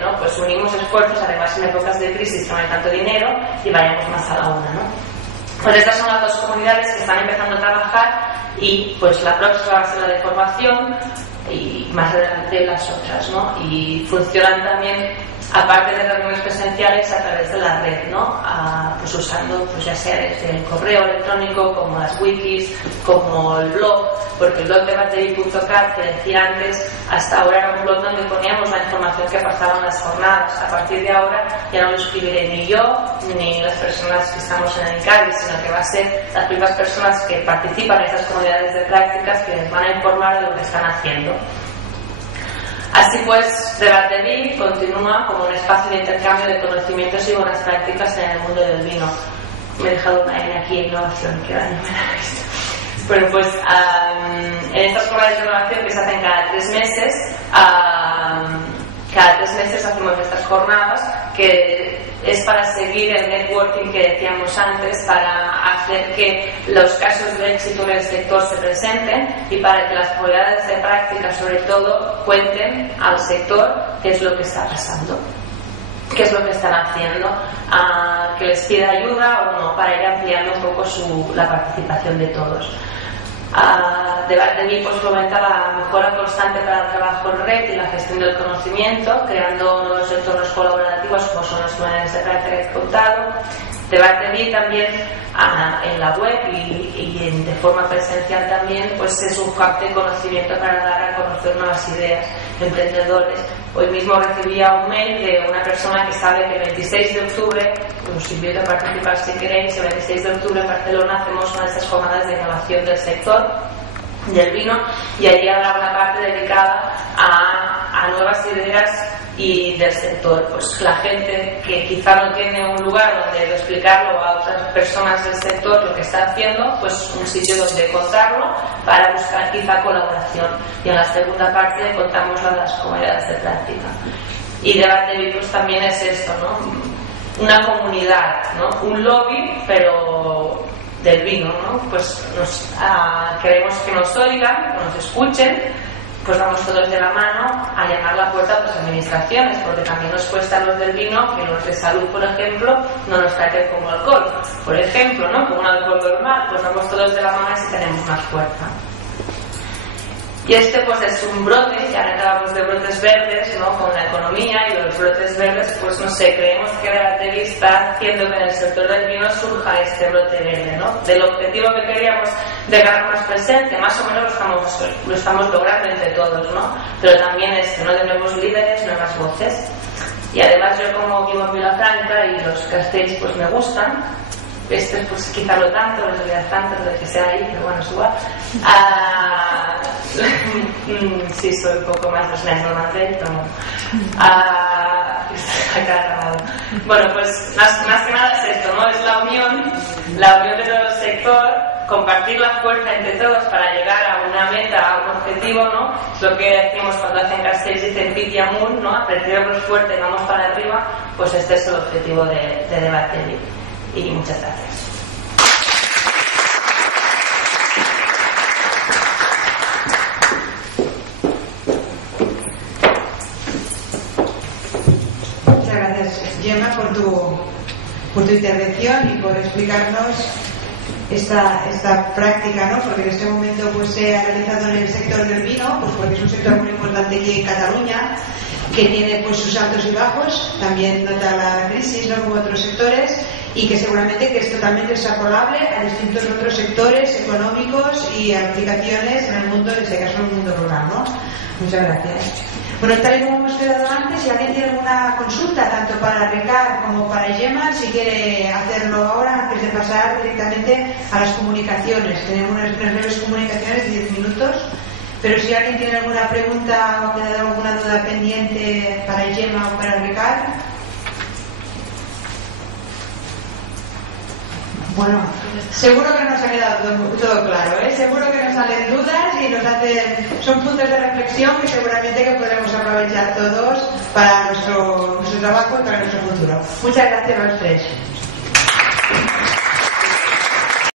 ¿no? Pues unimos esfuerzos, además en épocas de crisis que no hay tanto dinero, y vayamos más a la una, ¿no? Pues estas son las dos comunidades que están empezando a trabajar, y pues la próxima va a ser la de formación y más adelante las otras, ¿no? Y funcionan también, aparte de reuniones presenciales, a través de la red, ¿no? Pues usando, pues ya sea desde el correo electrónico, como las wikis, como el blog, porque el blog de batevi.cat, que decía antes, hasta ahora era un blog donde poníamos la información que pasaba en las jornadas. A partir de ahora ya no lo escribiré ni yo, ni las personas que estamos en el ICARI, sino que va a ser las mismas personas que participan en estas comunidades de prácticas que les van a informar de lo que están haciendo. Así pues, Debatevi continúa como un espacio de intercambio de conocimientos y buenas prácticas en el mundo del vino. Me he dejado una N aquí, innovación, que daño me da esto. Bueno, pues en estas jornadas de innovación que se hacen cada 3 meses, hacemos estas jornadas que es para seguir el networking que decíamos antes, para hacer que los casos de éxito en el sector se presenten y para que las comunidades de práctica, sobre todo, cuenten al sector qué es lo que está pasando, qué es lo que están haciendo, que les pida ayuda o no, para ir ampliando un poco la participación de todos. Debatevi pues fomenta la mejora constante para el trabajo en red y la gestión del conocimiento, creando nuevos entornos colaborativos como son las comunidades de práctica que he contado. Debatevi también en la web y de forma presencial también, pues es un hub de conocimiento para dar a conocer nuevas ideas, emprendedores. Hoy mismo recibía un mail de una persona que sabe que el 26 de octubre, os invito a participar si queréis, el 26 de octubre en Barcelona hacemos una de estas jornadas de innovación del sector del vino, y allí habrá una parte dedicada a nuevas ideas y del sector. Pues la gente que quizá no tiene un lugar donde explicarlo a otras personas del sector lo que está haciendo, pues un sitio donde contarlo para buscar quizá colaboración. Y en la segunda parte contamos las comunidades de práctica. Y Debatevi pues también es esto, ¿no? Una comunidad, ¿no? Un lobby, pero del vino, ¿no? Pues queremos que nos oigan, que nos escuchen, pues vamos todos de la mano a llamar la puerta a las administraciones, porque también nos cuesta a los del vino que los de salud, por ejemplo, no nos traten como alcohol, por ejemplo, ¿no? Como un alcohol normal, pues vamos todos de la mano y tenemos más fuerza. Y este pues es un brote, ya hablábamos de brotes verdes, ¿no? Con la economía y los brotes verdes, pues no sé, creemos que Debatevi está haciendo que en el sector del vino surja este brote verde, ¿no? Del objetivo que queríamos de ganar más presencia, más o menos lo estamos logrando entre todos, ¿no? Pero también ¿no? De nuevos líderes, nuevas voces. Y además yo como vivo en Vilafranca y los castells pues me gustan, este pues quizá no tanto, los de tanto, lo de que sea ahí, pero bueno, es igual. Sí, soy un poco más de Madrid, pero bueno, pues más que nada es esto, ¿no? Es la unión de todo el sector, compartir la fuerza entre todos para llegar a una meta, a un objetivo, ¿no? Es lo que decimos cuando hacen castells, dicen Pit y Amun, ¿no? Apretarnos fuerte y vamos para arriba, pues este es el objetivo de Debatevi. Y muchas gracias. Muchas gracias, Gemma, por tu intervención y por explicarnos esta práctica, ¿no? Porque en este momento pues se ha realizado en el sector del vino, pues porque es un sector muy importante aquí en Cataluña, que tiene pues sus altos y bajos, también nota la crisis, ¿no? Como otros sectores, y que seguramente que es totalmente extrapolable a distintos otros sectores económicos y aplicaciones en el mundo, en este caso en el mundo rural, ¿no? Muchas gracias. Bueno, tal y como hemos quedado antes, si alguien tiene alguna consulta, tanto para Ricard como para Gemma, si quiere hacerlo ahora, antes de pasar directamente a las comunicaciones. Tenemos unas breves comunicaciones de 10 minutos, pero si alguien tiene alguna pregunta o queda alguna duda pendiente para Gemma o para Ricard. Bueno, seguro que nos ha quedado todo claro, ¿eh? Seguro que nos salen dudas y son puntos de reflexión que seguramente que podremos aprovechar todos para nuestro trabajo y para nuestro futuro. Muchas gracias a los tres.